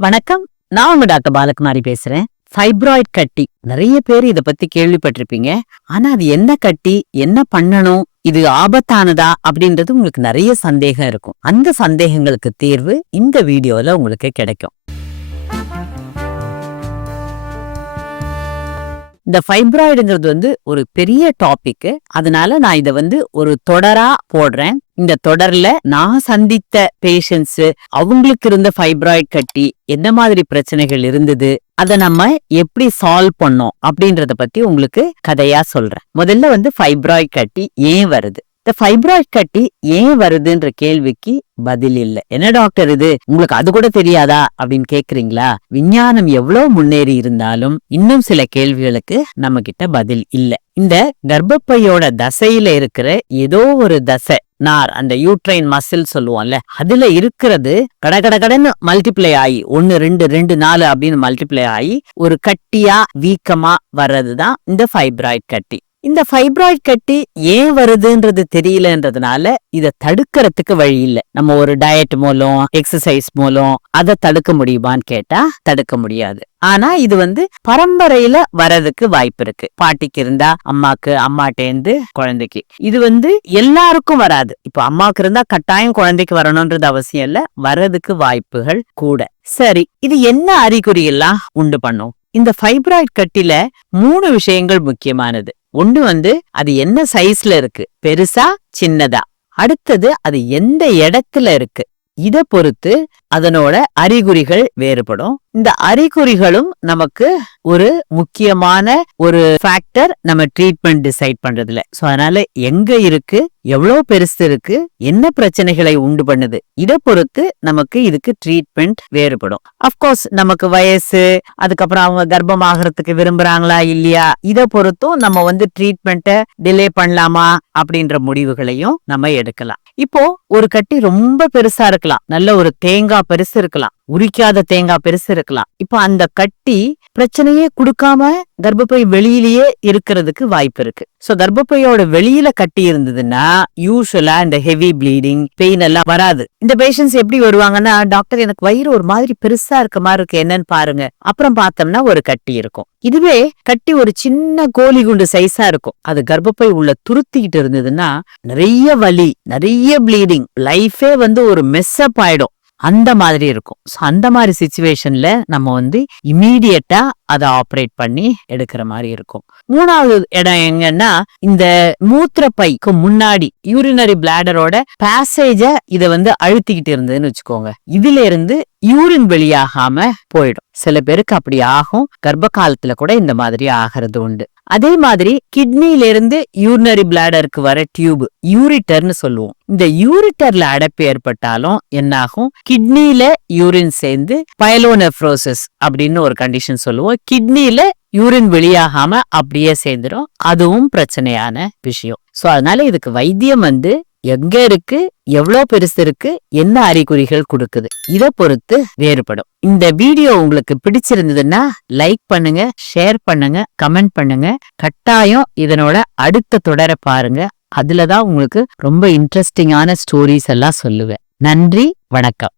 வணக்கம். நான் உங்க டாக்டர் பாலகுமாரி பேசுறேன். ஃபைப்ராய்ட் கட்டி. நிறைய பேர் இத பத்தி கேள்விப்பட்டிருப்பீங்க. ஆனா அது என்ன கட்டி? என்ன பண்ணணும்? இது ஆபத்தானதா? அப்படின்றது உங்களுக்கு நிறைய சந்தேகம் இருக்கும். அந்த சந்தேகங்களுக்கு தீர்வு இந்த வீடியோல உங்களுக்கு கிடைக்கும். இந்த ஃபைப்ராய்டுங்கிறது வந்து ஒரு பெரிய டாபிக் அதனால நான் இதை வந்து ஒரு தொடரா போடுறேன். இந்த தொடர்ல நான் சந்தித்த பேஷண்ட்ஸ் அவங்களுக்கு இருந்த ஃபைப்ராய்ட் கட்டி எந்த மாதிரி பிரச்சனைகள் இருந்தது அதை நம்ம எப்படி சால்வ் பண்ணோம் அப்படின்றத பத்தி உங்களுக்கு கதையா சொல்றேன். முதல்ல வந்து ஃபைப்ராய்ட் கட்டி ஏன் வருது? இந்த ஃபைப்ராய்ட் கட்டி ஏன் வருதுன்ற கேள்விக்கு பதில் இல்லை. என்ன டாக்டர் இது? உங்களுக்கு அது கூட தெரியாதா? அப்படின்னு கேக்குறீங்களா? விஞ்ஞானம் எவ்வளவு முன்னேறி இருந்தாலும் இன்னும் சில கேள்விகளுக்கு நம்ம கிட்ட பதில் இல்லை. இந்த கர்ப்பப்பையோட தசையில இருக்கிற ஏதோ ஒரு தசை நார் அந்த யூட்ரைன் மசில் சொல்லுவோம்ல அதுல இருக்கிறது கடகடகடன்னு மல்டிப்ளை ஆகி ஒன்னு ரெண்டு ரெண்டு நாலு அப்படின்னு மல்டிப்ளை ஆகி ஒரு கட்டியா வீக்கமா வர்றதுதான் இந்த ஃபைப்ராய்ட் கட்டி. இந்த ஃபைப்ராய்ட் கட்டி ஏன் வருதுன்றது தெரியலன்றதுனால இதை தடுக்கிறதுக்கு வழி இல்ல. நம்ம ஒரு டயட் மூலம் எக்ஸசைஸ் மூலம் அதை தடுக்க முடியுமான்னு கேட்டா தடுக்க முடியாது. ஆனா இது வந்து பரம்பரையில வரதுக்கு வாய்ப்பு இருக்கு. பாட்டிக்கு இருந்தா அம்மாக்கு அம்மாட்டேந்து குழந்தைக்கு. இது வந்து எல்லாருக்கும் வராது. இப்ப அம்மாக்கு இருந்தா கட்டாயம் குழந்தைக்கு வரணும்ன்றது அவசியம் இல்ல. வரதுக்கு வாய்ப்புகள் கூட. சரி இது என்ன அறிகுறி எல்லாம் உண்டு பண்ணும்? இந்த ஃபைப்ராய்ட் கட்டில மூணு விஷயங்கள் முக்கியமானது. ஒன்று வந்து அது என்ன சைஸ்ல இருக்கு? பெருசா சின்னதா. அடுத்தது அது எந்த இடத்துல இருக்கு? இதை பொறுத்து அதனோட அறிகுறிகள் வேறுபடும். இந்த அறிகுறிகளும் நமக்கு ஒரு முக்கியமான ஒரு ஃபேக்டர் நம்ம ட்ரீட்மெண்ட் டிசைட் பண்றதுல. சோ அதனால எங்க இருக்கு எவ்வளவு பெருசு இருக்கு என்ன பிரச்சனைகளை உண்டு பண்ணுது இதை பொறுத்து நமக்கு இதுக்கு ட்ரீட்மெண்ட் வேறுபடும். அப்கோர்ஸ் நமக்கு வயசு அதுக்கப்புறம் அவங்க கர்ப்பம் ஆகிறதுக்கு விரும்புறாங்களா இல்லையா இதை பொறுத்தும் நம்ம வந்து ட்ரீட்மெண்ட்டை டிலே பண்ணலாமா அப்படின்ற முடிவுகளையும் நம்ம எடுக்கலாம். இப்போ ஒரு கட்டி ரொம்ப பெருசா இருக்கலாம். நல்ல ஒரு தேங்காய் பெருசு இருக்கலாம். உரிக்காத தேங்காய் பெருசு இருக்கலாம். இப்போ அந்த கட்டி பிரச்சனையே கொடுக்காம கர்ப்பப்பை வெளியிலேயே இருக்கிறதுக்கு வாய்ப்பு இருக்கு. சோ கர்ப்பப்பையோட வெளியில கட்டி இருந்ததுன்னா யூஸ்வலா இந்த ஹெவி ப்ளீடிங் பெயின் எல்லாம் வராது. இந்த பேஷண்ட்ஸ் எப்படி வருவாங்கன்னா டாக்டர் எனக்கு வயிறு ஒரு மாதிரி பெருசா இருக்க மாதிரி இருக்கு என்னன்னு பாருங்க. அப்புறம் பார்த்தோம்னா ஒரு கட்டி இருக்கும். இதுவே கட்டி ஒரு சின்ன கோலி குண்டு சைஸா இருக்கும். அது கர்ப்பப்பை உள்ள துருத்திக்கிட்டு இருந்ததுன்னா நிறைய வலி நிறைய ப்ளீடிங் லைஃபே வந்து ஒரு மெஸ்அப் ஆயிடும். அந்த மாதிரி இருக்கும். ஸோ அந்த மாதிரி சுச்சுவேஷன்ல நம்ம வந்து இமீடியட்டா அதை ஆப்ரேட் பண்ணி எடுக்கிற மாதிரி இருக்கும். மூணாவது இடம் எங்கன்னா இந்த மூத்திரப்பைக்கு முன்னாடி யூரினரி பிளாடரோட பேசேஜ இதை வந்து அழுத்திக்கிட்டு இருந்ததுன்னு வச்சுக்கோங்க. இதுல இருந்து யூரின் வெளியாகாம போயிடும். சில பேருக்கு அப்படி ஆகும். கர்ப்ப காலத்துல கூட இந்த மாதிரி ஆகிறது உண்டு. அதே மாதிரி கிட்னில இருந்து யூரினரி பிளாடருக்கு வர டியூப் யூரிட்டர்னு சொல்லுவோம். இந்த யூரிட்டர்ல அடைப்பு ஏற்பட்டாலும் என்னாகும்? கிட்னில யூரின் சேர்ந்து பயலோனெஃப்ரோசிஸ் அப்படின்னு ஒரு கண்டிஷன் சொல்லுவோம். கிட்னில யூரின் வெளியாகாம அப்படியே சேர்ந்துடும் அதுவும் பிரச்சனையான விஷயம். சோ அதனால இதுக்கு வைத்தியம் வந்து எங்க இருக்கு எவ்வளவு பெருசு இருக்கு என்ன அறிகுறிகள் கொடுக்குது? இத பொறுத்து வேறுபடும். இந்த வீடியோ உங்களுக்கு பிடிச்சிருந்ததுன்னா லைக் பண்ணுங்க ஷேர் பண்ணுங்க கமெண்ட் பண்ணுங்க. கட்டாயம் இதனோட அடுத்த தொடர பாருங்க. அதுலதான் உங்களுக்கு ரொம்ப இன்ட்ரெஸ்டிங்கான ஸ்டோரிஸ் எல்லாம் சொல்லுவேன். நன்றி வணக்கம்.